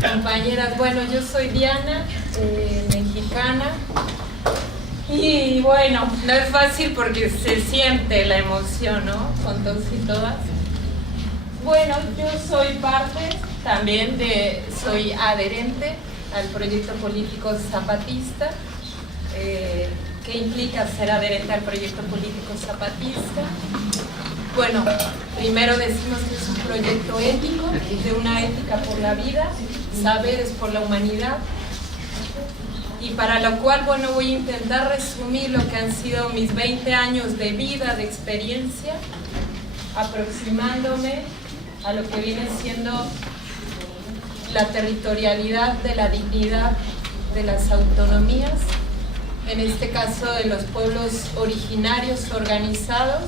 compañeras. Bueno, yo soy Diana, mexicana, y bueno, no es fácil porque se siente la emoción, ¿no? Con todos y todas. Bueno, yo soy parte también soy adherente al proyecto político zapatista. ¿Qué implica ser adherente al proyecto político zapatista? Bueno, primero decimos que es un proyecto ético, de una ética por la vida, saberes por la humanidad, y para lo cual, bueno, voy a intentar resumir lo que han sido mis 20 años de vida, de experiencia, aproximándome a lo que viene siendo la territorialidad de la dignidad de las autonomías, en este caso de los pueblos originarios organizados,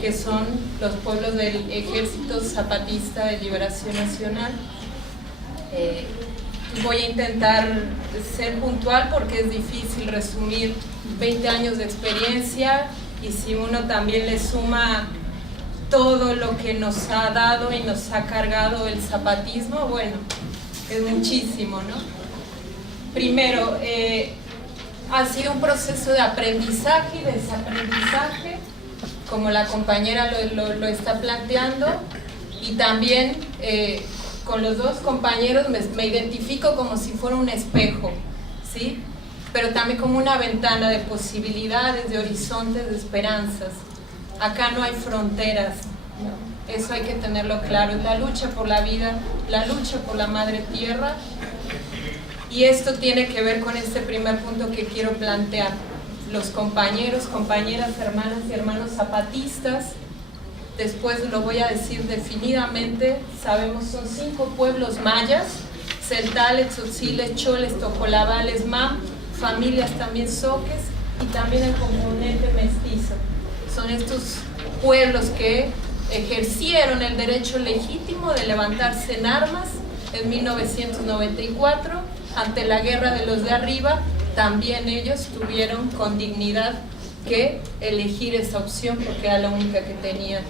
que son los pueblos del Ejército Zapatista de Liberación Nacional. Voy a intentar ser puntual porque es difícil resumir 20 años de experiencia, y si uno también le suma todo lo que nos ha dado y nos ha cargado el zapatismo, bueno, es muchísimo, ¿no? Primero, ha sido un proceso de aprendizaje y desaprendizaje, como la compañera lo está planteando, y también con los dos compañeros me identifico como si fuera un espejo, ¿sí? Pero también como una ventana de posibilidades, de horizontes, de esperanzas. Acá no hay fronteras, ¿no? Eso hay que tenerlo claro. Es la lucha por la vida, la lucha por la madre tierra, y esto tiene que ver con este primer punto que quiero plantear. Los compañeros, compañeras, hermanas y hermanos zapatistas, después lo voy a decir definidamente, sabemos son 5 pueblos mayas: celtales, tzotziles, choles, tojolabales, mam, familias también zoques, y también el componente mestizo. Son estos pueblos que ejercieron el derecho legítimo de levantarse en armas en 1994 ante la guerra de los de arriba. También ellos tuvieron con dignidad que elegir esa opción porque era la única que tenían.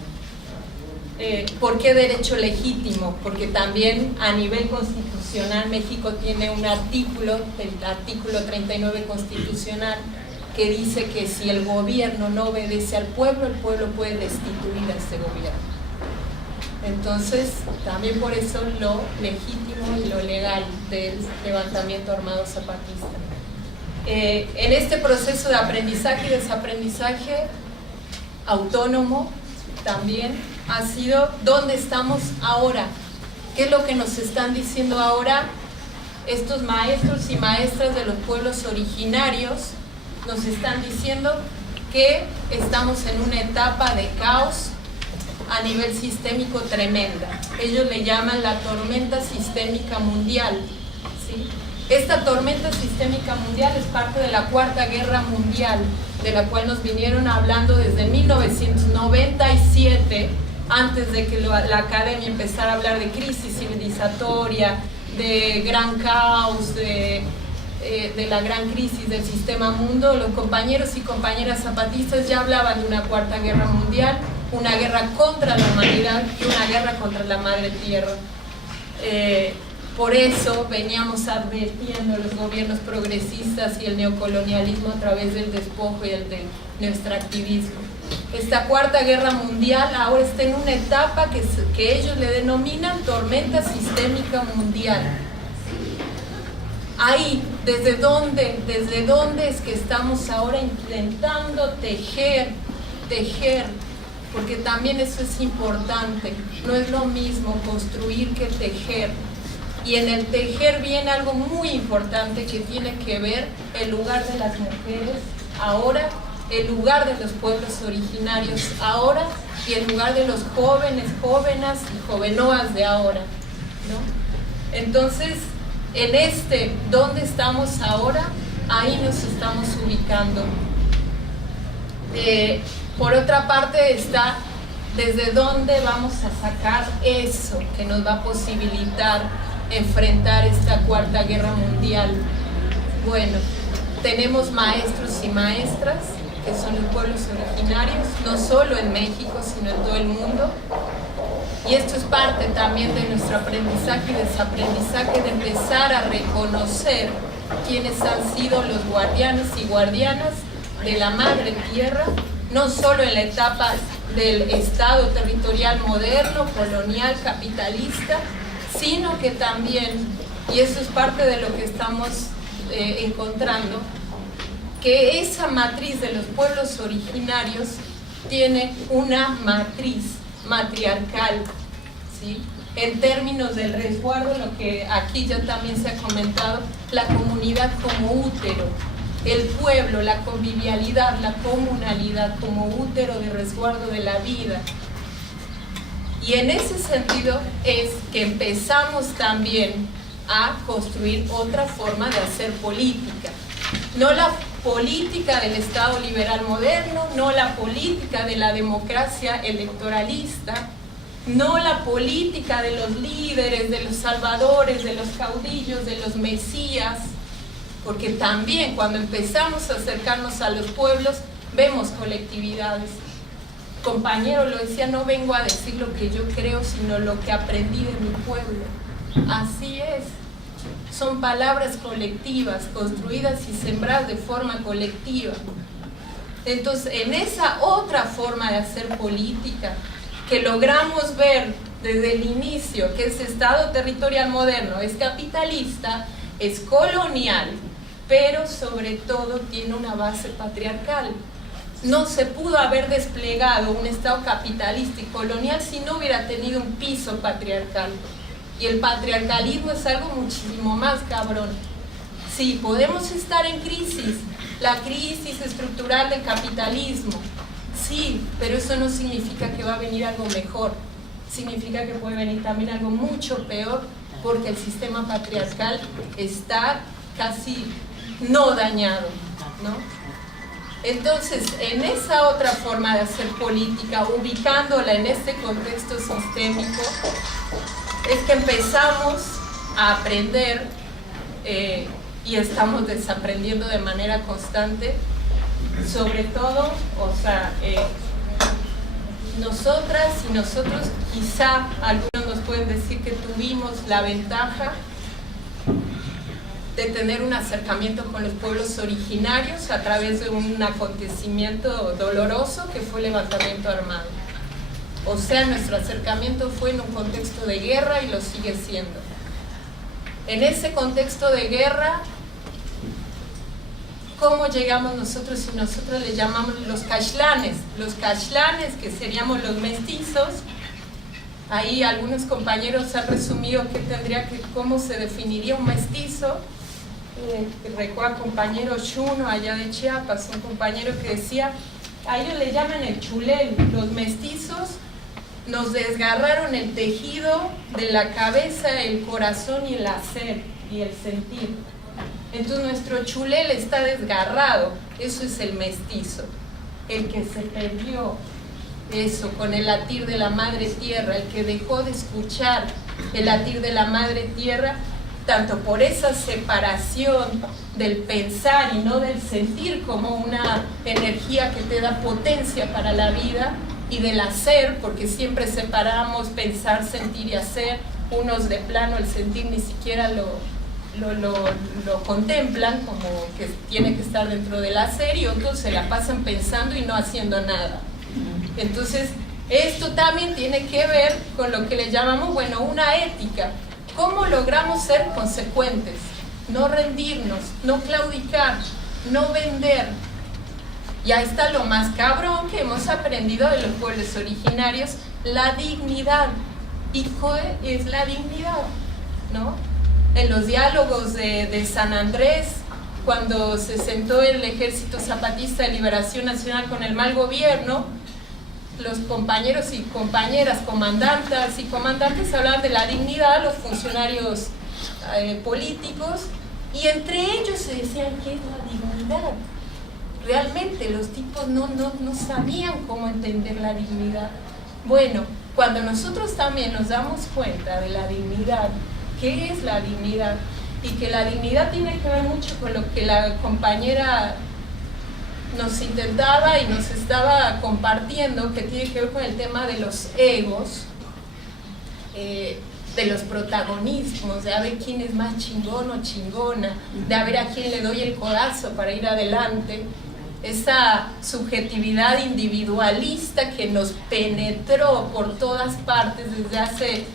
¿Por qué derecho legítimo? Porque también a nivel constitucional México tiene un artículo, el artículo 39 constitucional, que dice que si el gobierno no obedece al pueblo, el pueblo puede destituir a ese gobierno. Entonces, también por eso lo legítimo y lo legal del levantamiento armado zapatista. En este proceso de aprendizaje y desaprendizaje autónomo también ha sido dónde estamos ahora, qué es lo que nos están diciendo ahora estos maestros y maestras de los pueblos originarios. Nos están diciendo que estamos en una etapa de caos a nivel sistémico tremenda. Ellos le llaman la tormenta sistémica mundial, ¿sí? Esta tormenta sistémica mundial es parte de la Cuarta Guerra Mundial, de la cual nos vinieron hablando desde 1997, antes de que la academia empezara a hablar de crisis civilizatoria, de gran caos, de la gran crisis del sistema mundo. Los compañeros y compañeras zapatistas ya hablaban de una Cuarta Guerra Mundial, una guerra contra la humanidad y una guerra contra la madre tierra. Por eso veníamos advirtiendo los gobiernos progresistas y el neocolonialismo a través del despojo y del extractivismo. Esta Cuarta Guerra Mundial ahora está en una etapa que ellos le denominan tormenta sistémica mundial. Ahí, ¿desde dónde es que estamos ahora intentando tejer? Porque también eso es importante. No es lo mismo construir que tejer. Y en el tejer viene algo muy importante que tiene que ver el lugar de las mujeres ahora, el lugar de los pueblos originarios ahora, y el lugar de los jóvenes, jóvenes y jovenoas de ahora, ¿no? Entonces, en ¿dónde estamos ahora? Ahí nos estamos ubicando. Por otra parte está desde dónde vamos a sacar eso que nos va a posibilitar enfrentar esta Cuarta Guerra Mundial. Bueno, tenemos maestros y maestras que son los pueblos originarios, no solo en México, sino en todo el mundo, Y esto es parte también de nuestro aprendizaje y desaprendizaje, de empezar a reconocer quiénes han sido los guardianes y guardianas de la madre tierra, no solo en la etapa del Estado territorial moderno, colonial, capitalista, sino que también, y eso es parte de lo que estamos encontrando, que esa matriz de los pueblos originarios tiene una matriz matriarcal, ¿sí? En términos del resguardo, lo que aquí ya también se ha comentado, la comunidad como útero, el pueblo, la convivialidad, la comunalidad como útero de resguardo de la vida. Y en ese sentido es que empezamos también a construir otra forma de hacer política. No la política del Estado liberal moderno, no la política de la democracia electoralista, no la política de los líderes, de los salvadores, de los caudillos, de los mesías, porque también cuando empezamos a acercarnos a los pueblos, vemos colectividades. Compañero lo decía, no vengo a decir lo que yo creo, sino lo que aprendí de mi pueblo. Así es. Son palabras colectivas, construidas y sembradas de forma colectiva. Entonces, en esa otra forma de hacer política, que logramos ver desde el inicio, que ese Estado territorial moderno es capitalista, es colonial, pero sobre todo tiene una base patriarcal. No se pudo haber desplegado un Estado capitalista y colonial si no hubiera tenido un piso patriarcal. Y el patriarcalismo es algo muchísimo más cabrón. Sí, podemos estar en crisis, la crisis estructural del capitalismo, sí, pero eso no significa que va a venir algo mejor. Significa que puede venir también algo mucho peor, porque el sistema patriarcal está casi no dañado, ¿no? Entonces, en esa otra forma de hacer política, ubicándola en este contexto sistémico, es que empezamos a aprender y estamos desaprendiendo de manera constante, sobre todo, o sea, nosotras y nosotros, quizá algunos nos pueden decir que tuvimos la ventaja de tener un acercamiento con los pueblos originarios a través de un acontecimiento doloroso que fue el levantamiento armado. O sea, nuestro acercamiento fue en un contexto de guerra y lo sigue siendo. En ese contexto de guerra, ¿cómo llegamos nosotros? Y nosotros le llamamos los cashlanes. Los cashlanes, que seríamos los mestizos. Ahí algunos compañeros han resumido cómo se definiría un mestizo. Recuerdo compañero Chuno allá de Chiapas, un compañero que decía, a ellos le llaman el chulel, los mestizos nos desgarraron el tejido de la cabeza, el corazón y el hacer y el sentir. Entonces nuestro chulel está desgarrado, eso es el mestizo, el que se perdió eso con el latir de la madre tierra, el que dejó de escuchar el latir de la madre tierra, tanto por esa separación del pensar y no del sentir como una energía que te da potencia para la vida, y del hacer, porque siempre separamos pensar, sentir y hacer. Unos de plano el sentir ni siquiera lo contemplan como que tiene que estar dentro del hacer, y otros se la pasan pensando y no haciendo nada. Entonces esto también tiene que ver con lo que le llamamos, bueno, una ética. ¿Cómo logramos ser consecuentes? No rendirnos, no claudicar, no vender. Y ahí está lo más cabrón que hemos aprendido de los pueblos originarios, la dignidad. ¿Y qué es la dignidad? ¿No? En los diálogos de San Andrés, cuando se sentó el Ejército Zapatista de Liberación Nacional con el mal gobierno, los compañeros y compañeras, comandantas y comandantes hablaban de la dignidad, los funcionarios políticos, y entre ellos se decían, ¿qué es la dignidad? Realmente los tipos no sabían cómo entender la dignidad. Bueno, cuando nosotros también nos damos cuenta de la dignidad, ¿qué es la dignidad? Y que la dignidad tiene que ver mucho con lo que la compañera nos intentaba y nos estaba compartiendo, que tiene que ver con el tema de los egos. de los protagonismos, de a ver quién es más chingón o chingona, de a ver a quién le doy el codazo para ir adelante. Esa subjetividad individualista que nos penetró por todas partes desde hace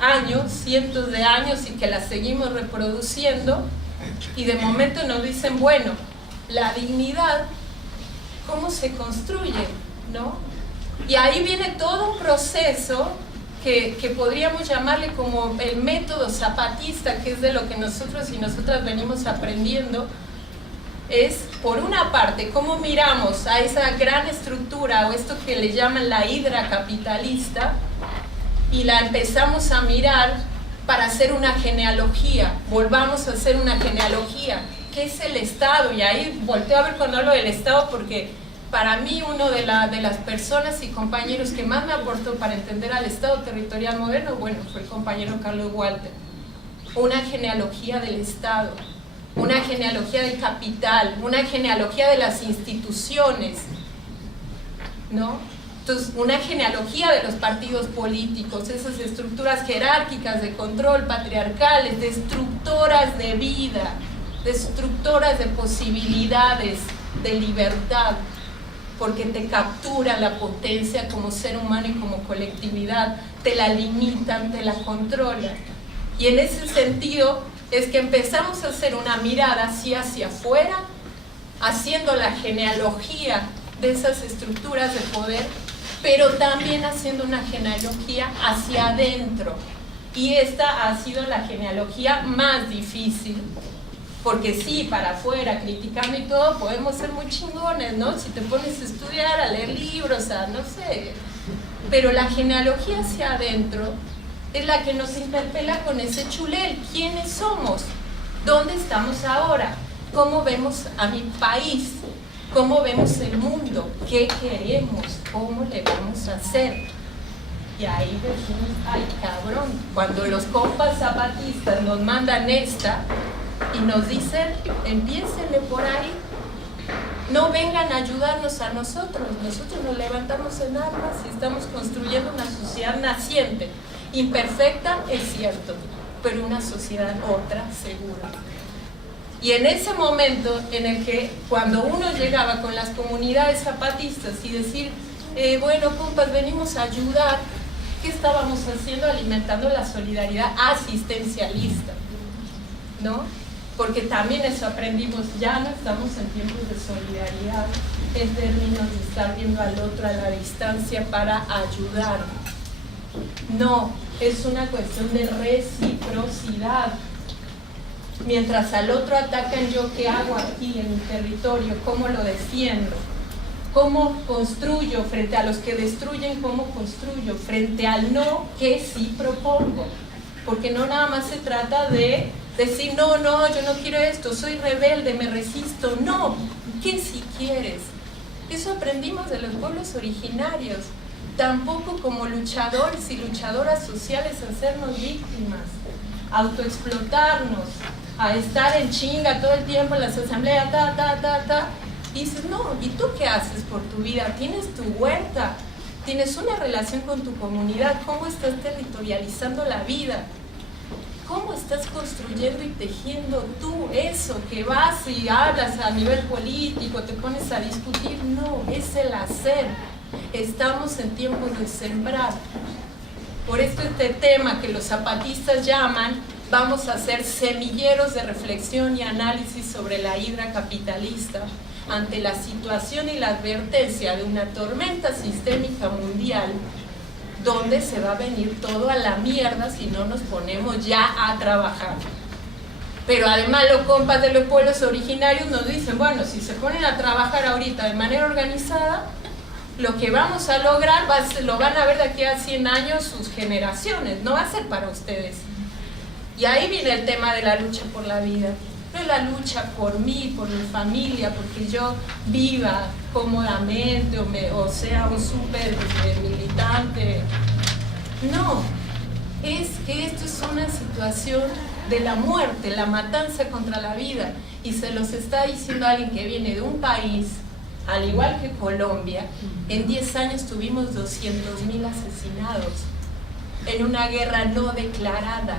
años, cientos de años, y que la seguimos reproduciendo, y de momento nos dicen, bueno, la dignidad, ¿cómo se construye? ¿No? Y ahí viene todo un proceso que podríamos llamarle como el método zapatista, que es de lo que nosotros y nosotras venimos aprendiendo. Es, por una parte, cómo miramos a esa gran estructura, o esto que le llaman la hidra capitalista, y la empezamos a mirar para hacer una genealogía. Volvamos a hacer una genealogía. ¿Qué es el Estado? Y ahí volteo a ver cuando hablo del Estado, porque para mí uno de las personas y compañeros que más me aportó para entender al Estado territorial moderno, bueno, fue el compañero Carlos Walter. Una genealogía del Estado, una genealogía del capital, una genealogía de las instituciones, ¿no? Entonces, una genealogía de los partidos políticos, esas estructuras jerárquicas de control, patriarcales, destructoras de vida, destructoras de posibilidades, de libertad, porque te capturan la potencia como ser humano y como colectividad, te la limitan, te la controlan. Y en ese sentido es que empezamos a hacer una mirada así hacia afuera, haciendo la genealogía de esas estructuras de poder, pero también haciendo una genealogía hacia adentro. Y esta ha sido la genealogía más difícil, porque sí, para afuera, criticando y todo, podemos ser muy chingones, ¿no? Si te pones a estudiar, a leer libros, a no sé. Pero la genealogía hacia adentro es la que nos interpela con ese chulel. ¿Quiénes somos? ¿Dónde estamos ahora? ¿Cómo vemos a mi país? ¿Cómo vemos el mundo? ¿Qué queremos? ¿Cómo le vamos a hacer? Y ahí decimos, ay cabrón, cuando los compas zapatistas nos mandan esta y nos dicen, empiécenle por ahí, no vengan a ayudarnos a nosotros nos levantamos en armas y estamos construyendo una sociedad naciente, imperfecta, es cierto, pero una sociedad otra, segura. Y en ese momento en el que cuando uno llegaba con las comunidades zapatistas y decir, bueno compas, venimos a ayudar, ¿qué estábamos haciendo? Alimentando la solidaridad asistencialista, ¿no? Porque también eso aprendimos, ya no estamos en tiempos de solidaridad, en términos de estar viendo al otro a la distancia para ayudar. No, es una cuestión de reciprocidad. Mientras al otro atacan, ¿yo qué hago aquí en mi territorio? ¿Cómo lo defiendo? ¿Cómo construyo frente a los que destruyen? ¿Cómo construyo frente al no que sí propongo? Porque no nada más se trata de decir, no, yo no quiero esto, soy rebelde, me resisto. No, ¿qué sí quieres? Eso aprendimos de los pueblos originarios. Tampoco como luchadores y luchadoras sociales hacernos víctimas, autoexplotarnos, a estar en chinga todo el tiempo en las asambleas, y dices, no, ¿y tú qué haces por tu vida? Tienes tu huerta, tienes una relación con tu comunidad, ¿cómo estás territorializando la vida? ¿Cómo estás construyendo y tejiendo tú eso que vas y hablas a nivel político, te pones a discutir? No, es el hacer. Estamos en tiempos de sembrar. Por esto este tema que los zapatistas llaman, vamos a hacer semilleros de reflexión y análisis sobre la hidra capitalista ante la situación y la advertencia de una tormenta sistémica mundial donde se va a venir todo a la mierda si no nos ponemos ya a trabajar. Pero además los compas de los pueblos originarios nos dicen, bueno, si se ponen a trabajar ahorita de manera organizada, lo que vamos a lograr lo van a ver de aquí a 100 años sus generaciones, no va a ser para ustedes. Y ahí viene el tema de la lucha por la vida. No es la lucha por mí, por mi familia, porque yo viva cómodamente o sea un súper militante. No, es que esto es una situación de la muerte, la matanza contra la vida. Y se los está diciendo alguien que viene de un país, al igual que Colombia, en 10 años tuvimos 200,000 asesinados. en una guerra no declarada.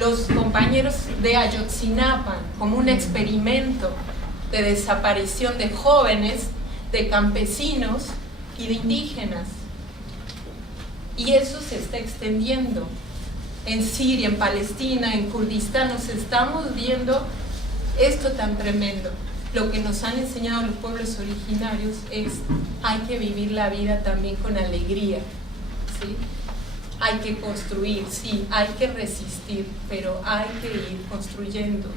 Los compañeros de Ayotzinapa, como un experimento de desaparición de jóvenes, de campesinos y de indígenas. Y eso se está extendiendo en Siria, en Palestina, en Kurdistán. Nos estamos viendo esto tan tremendo. Lo que nos han enseñado los pueblos originarios es: hay que vivir la vida también con alegría, ¿sí? Hay que construir, sí, hay que resistir, pero hay que ir construyendo.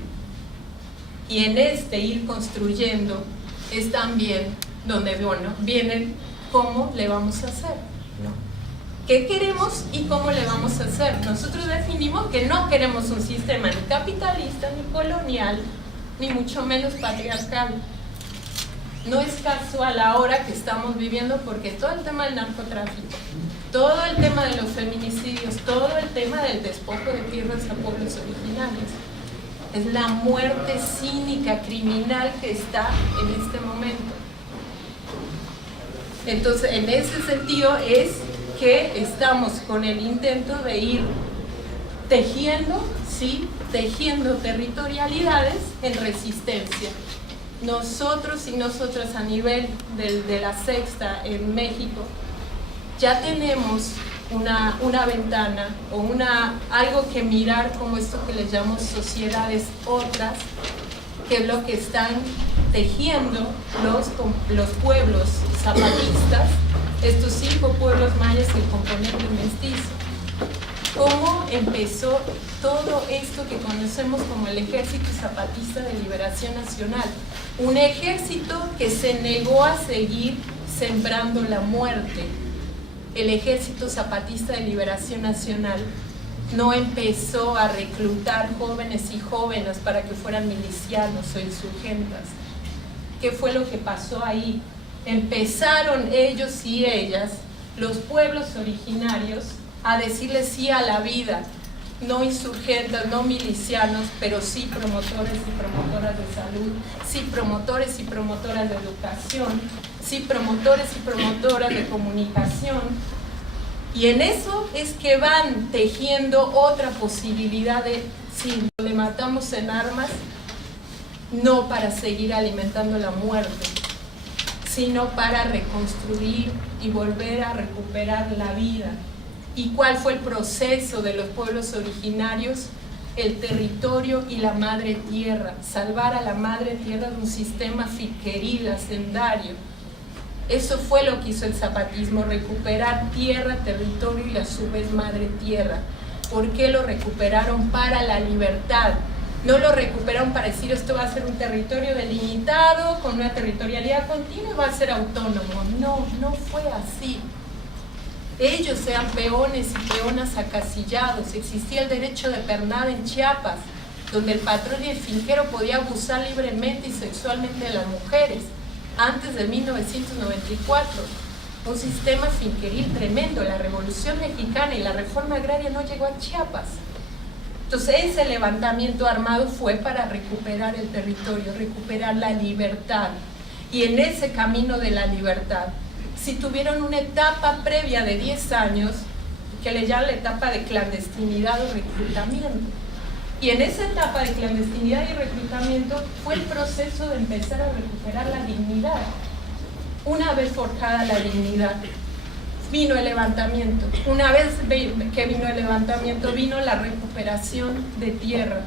Y en este ir construyendo es también donde, bueno, viene cómo le vamos a hacer, ¿no? ¿Qué queremos y cómo le vamos a hacer? Nosotros definimos que no queremos un sistema ni capitalista, ni colonial, ni mucho menos patriarcal. No es casual ahora que estamos viviendo, porque todo el tema del narcotráfico, todo el tema de los feminicidios, todo el tema del despojo de tierras a pueblos originarios, es la muerte cínica, criminal que está en este momento. Entonces, en ese sentido es que estamos con el intento de ir tejiendo, ¿sí? Tejiendo territorialidades en resistencia. Nosotros y nosotras a nivel de la Sexta en México ya tenemos una ventana o algo que mirar, como esto que les llamo sociedades otras, que es lo que están tejiendo los pueblos zapatistas, estos 5 pueblos mayas y el componente mestizo. ¿Cómo empezó todo esto que conocemos como el Ejército Zapatista de Liberación Nacional? Un ejército que se negó a seguir sembrando la muerte. El Ejército Zapatista de Liberación Nacional no empezó a reclutar jóvenes y jóvenes para que fueran milicianos o insurgentas. ¿Qué fue lo que pasó ahí? Empezaron ellos y ellas, los pueblos originarios, a decirle sí a la vida, no insurgentes, no milicianos, pero sí promotores y promotoras de salud, sí promotores y promotoras de educación, sí promotores y promotoras de comunicación. Y en eso es que van tejiendo otra posibilidad de, si le matamos en armas, no para seguir alimentando la muerte, sino para reconstruir y volver a recuperar la vida. ¿Y cuál fue el proceso de los pueblos originarios? El territorio y la madre tierra, salvar a la madre tierra de un sistema fiqueril, hacendario. Eso fue lo que hizo el zapatismo, recuperar tierra, territorio y a su vez madre tierra. ¿Por qué lo recuperaron? Para la libertad. No lo recuperaron para decir esto va a ser un territorio delimitado, con una territorialidad continua y va a ser autónomo. No, no fue así. Ellos eran peones y peonas acasillados. Existía el derecho de pernada en Chiapas, donde el patrón y el finquero podía abusar libremente y sexualmente de las mujeres, antes de 1994. Un sistema finqueril tremendo. La Revolución Mexicana y la reforma agraria no llegó a Chiapas. Entonces ese levantamiento armado fue para recuperar el territorio, recuperar la libertad. Y en ese camino de la libertad, si tuvieron una etapa previa de 10 años, que le llaman la etapa de clandestinidad o reclutamiento. Y en esa etapa de clandestinidad y reclutamiento fue el proceso de empezar a recuperar la dignidad. Una vez forjada la dignidad, vino el levantamiento. Una vez que vino el levantamiento, vino la recuperación de tierra.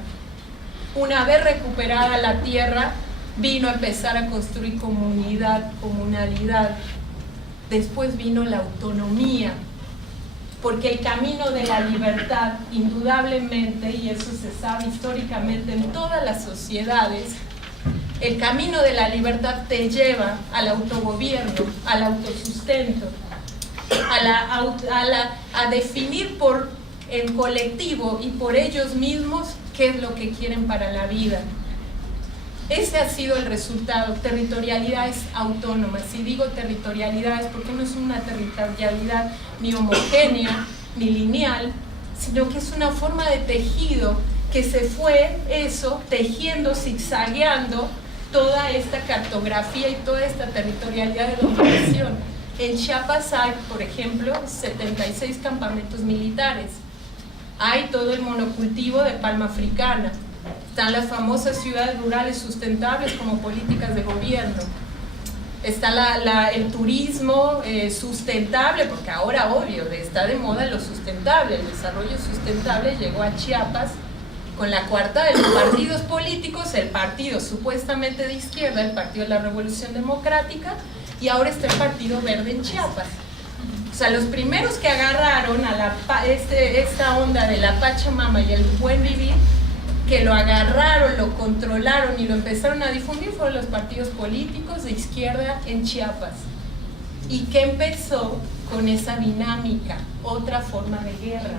Una vez recuperada la tierra, vino a empezar a construir comunidad, comunalidad. Después vino la autonomía, porque el camino de la libertad, indudablemente, y eso se sabe históricamente en todas las sociedades, el camino de la libertad te lleva al autogobierno, al autosustento, a definir en colectivo y por ellos mismos qué es lo que quieren para la vida. Ese ha sido el resultado, territorialidades autónomas. Si digo territorialidades, porque no es una territorialidad ni homogénea, ni lineal, sino que es una forma de tejido que se fue tejiendo, zigzagueando toda esta cartografía y toda esta territorialidad de dominación. En Chiapas hay, por ejemplo, 76 campamentos militares. Hay todo el monocultivo de palma africana. Están las famosas ciudades rurales sustentables como políticas de gobierno. Está el turismo sustentable, porque ahora, obvio, está de moda lo sustentable. El desarrollo sustentable llegó a Chiapas con la coartada de los partidos políticos, el partido supuestamente de izquierda, el Partido de la Revolución Democrática, y ahora está el Partido Verde en Chiapas. O sea, los primeros que agarraron a esta onda de la Pachamama y el buen vivir, que lo agarraron, lo controlaron y lo empezaron a difundir, fueron los partidos políticos de izquierda en Chiapas. ¿Y qué empezó con esa dinámica? Otra forma de guerra.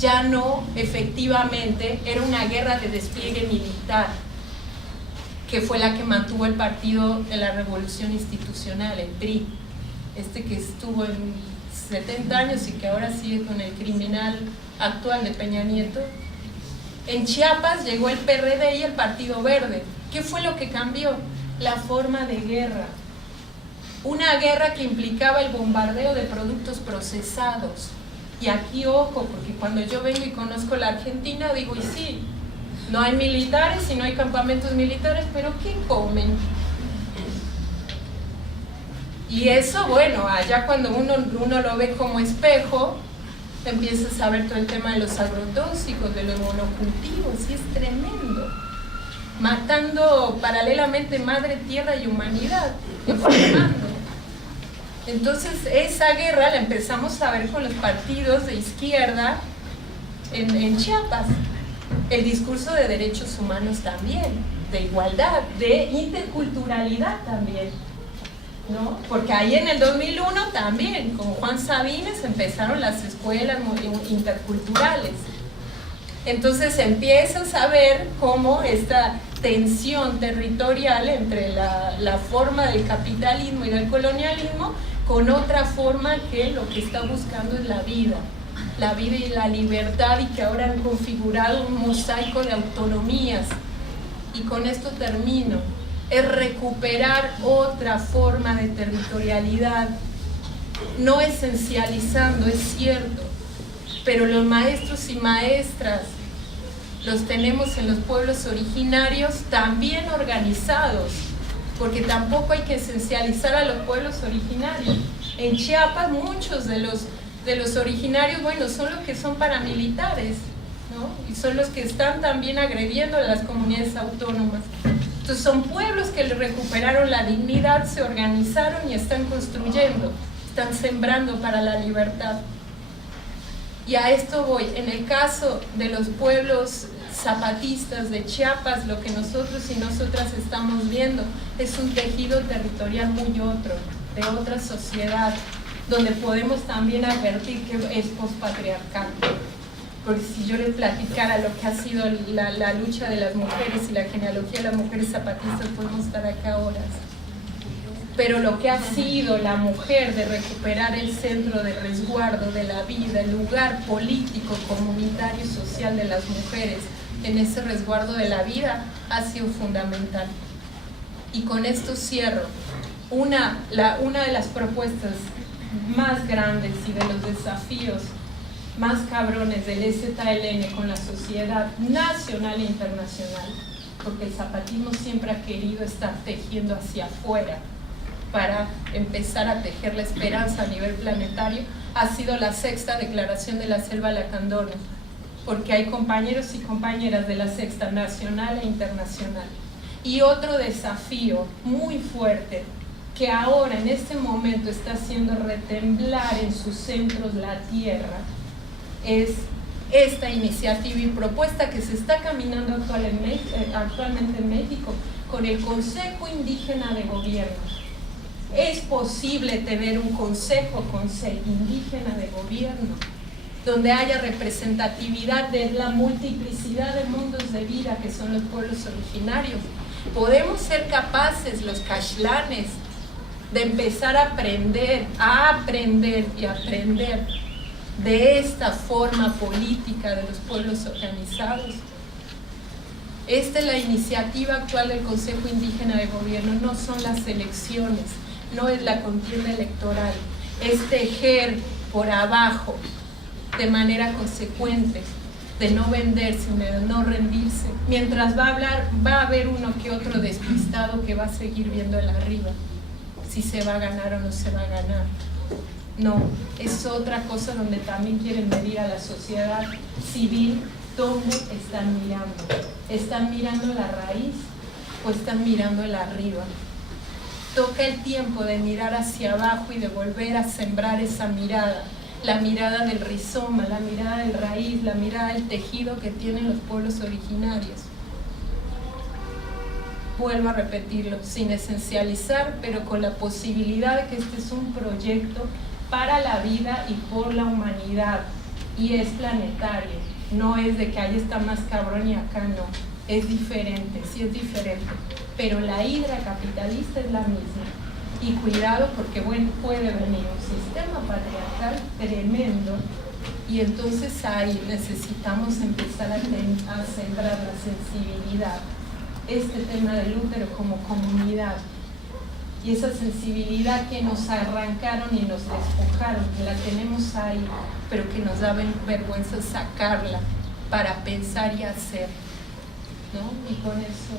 Ya no, efectivamente, era una guerra de despliegue militar, que fue la que mantuvo el Partido de la Revolución Institucional, el PRI, que estuvo en 70 años y que ahora sigue con el criminal actual de Peña Nieto. En Chiapas llegó el PRD y el Partido Verde. ¿Qué fue lo que cambió? La forma de guerra. Una guerra que implicaba el bombardeo de productos procesados. Y aquí, ojo, porque cuando yo vengo y conozco la Argentina, digo, y sí, no hay militares y no hay campamentos militares, pero ¿qué comen? Y eso, bueno, allá cuando uno lo ve como espejo, empiezas a ver todo el tema de los agrotóxicos, de los monocultivos, y es tremendo. Matando paralelamente madre tierra y humanidad, enfermando. Entonces esa guerra la empezamos a ver con los partidos de izquierda en Chiapas. El discurso de derechos humanos también, de igualdad, de interculturalidad también, ¿no? Porque ahí en el 2001 también, con Juan Sabines, empezaron las escuelas interculturales. Entonces empiezas a ver cómo esta tensión territorial entre la forma del capitalismo y del colonialismo con otra forma que lo que está buscando es la vida y la libertad, y que ahora han configurado un mosaico de autonomías. Y con esto termino. Es recuperar otra forma de territorialidad, no esencializando, es cierto, pero los maestros y maestras los tenemos en los pueblos originarios también organizados, porque tampoco hay que esencializar a los pueblos originarios. En Chiapas muchos de los originarios, bueno, son los que son paramilitares, ¿no? Y son los que están también agrediendo a las comunidades autónomas. Entonces son pueblos que recuperaron la dignidad, se organizaron y están construyendo, están sembrando para la libertad. Y a esto voy. En el caso de los pueblos zapatistas de Chiapas, lo que nosotros y nosotras estamos viendo es un tejido territorial muy otro, de otra sociedad, donde podemos también advertir que es pospatriarcal. Porque si yo les platicara lo que ha sido la lucha de las mujeres y la genealogía de las mujeres zapatistas, podemos estar acá horas. Pero lo que ha sido la mujer de recuperar el centro de resguardo de la vida, el lugar político, comunitario y social de las mujeres en ese resguardo de la vida, ha sido fundamental. Y con esto cierro. Una de las propuestas más grandes y de los desafíos más cabrones del EZLN con la sociedad nacional e internacional, porque el zapatismo siempre ha querido estar tejiendo hacia afuera para empezar a tejer la esperanza a nivel planetario, ha sido la 6ª Declaración de la Selva Lacandona, porque hay compañeros y compañeras de la 6ª nacional e internacional. Y otro desafío muy fuerte que ahora en este momento está haciendo retemblar en sus centros la tierra es esta iniciativa y propuesta que se está caminando actualmente en México con el Consejo Indígena de Gobierno. Es posible tener un consejo indígena de gobierno donde haya representatividad de la multiplicidad de mundos de vida que son los pueblos originarios. Podemos ser capaces, los caxlanes, de empezar a aprender y aprender de esta forma política de los pueblos organizados. Esta es la iniciativa actual del Consejo Indígena de Gobierno, no son las elecciones. no es la contienda electoral, es tejer por abajo de manera consecuente, de no venderse, de no rendirse. Mientras va a haber uno que otro despistado que va a seguir viendo el arriba, si se va a ganar o no se va a ganar. No, es otra cosa donde también quieren medir a la sociedad civil. ¿Dónde están mirando? ¿Están mirando la raíz o están mirando el arriba? Toca el tiempo de mirar hacia abajo y de volver a sembrar esa mirada, la mirada del rizoma, la mirada del raíz, la mirada del tejido que tienen los pueblos originarios. Vuelvo a repetirlo, sin esencializar, pero con la posibilidad de que este es un proyecto para la vida y por la humanidad, y es planetario, no es de que ahí está más cabrón y acá no, es diferente, sí es diferente, pero la hidra capitalista es la misma. Y cuidado porque puede venir un sistema patriarcal tremendo, y entonces ahí necesitamos empezar a sembrar la sensibilidad, este tema del útero como comunidad, y esa sensibilidad que nos arrancaron y nos despojaron, que la tenemos ahí, pero que nos da vergüenza sacarla para pensar y hacer, ¿no? Y con eso